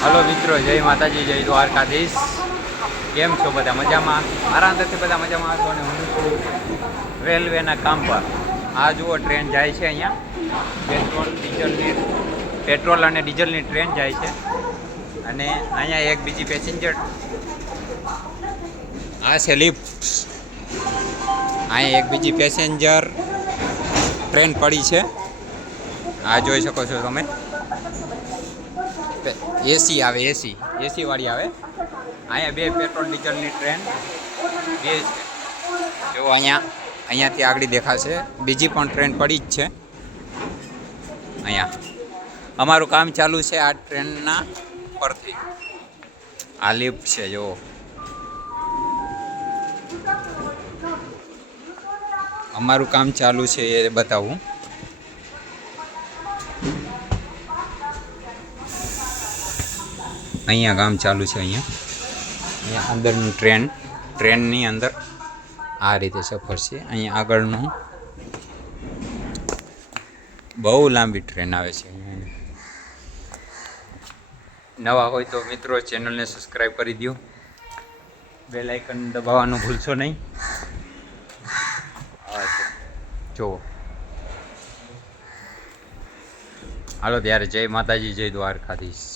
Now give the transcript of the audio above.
Hello મિત્રો, જય માતાજી, જય દ્વારકાધીશ. કેમ છો બધા? મજામાં? મારા અંદરથી બધા મજામાં હશો. અને હું છું રેલવેના કામ પર. આ જુઓ, ટ્રેન જાય છે અહીંયા. પેટ્રોલ અને ડીઝલની ટ્રેન જાય છે. અને અહીંયા એક બીજી પેસેન્જર, આ છે લિફ્ટ. અહીંયા એક બીજી પેસેન્જર ટ્રેન પડી છે. આ જોઈ શકો છો તમે. એસી આવે, એસી વાળી આવે. અહીંયા બે પેટ્રોલ ડીઝલની ટ્રેન બે છે. જો અહીંયાથી આગળ દેખાશે બીજી પણ ટ્રેન પડી જ છે. અહીંયા અમારું કામ ચાલુ છે આ ટ્રેનના પરથી. આ લિફ્ટ છે, જો અમારું કામ ચાલુ છે એ બતાવું. અહીંયા કામ ચાલુ છે. અહીંયા અંદરની ટ્રેનની અંદર આ રીતે સફર છે. અહીંયા આગળનું બહુ લાંબી ટ્રેન આવે છે. નવા હોય તો મિત્રો ચેનલને સબસ્ક્રાઈબ કરી દો. બેલ આઇકન દબાવવાનું ભૂલશો નહીં. જુઓ. હાલો ત્યારે, જય માતાજી, જય દ્વારકાધીશ.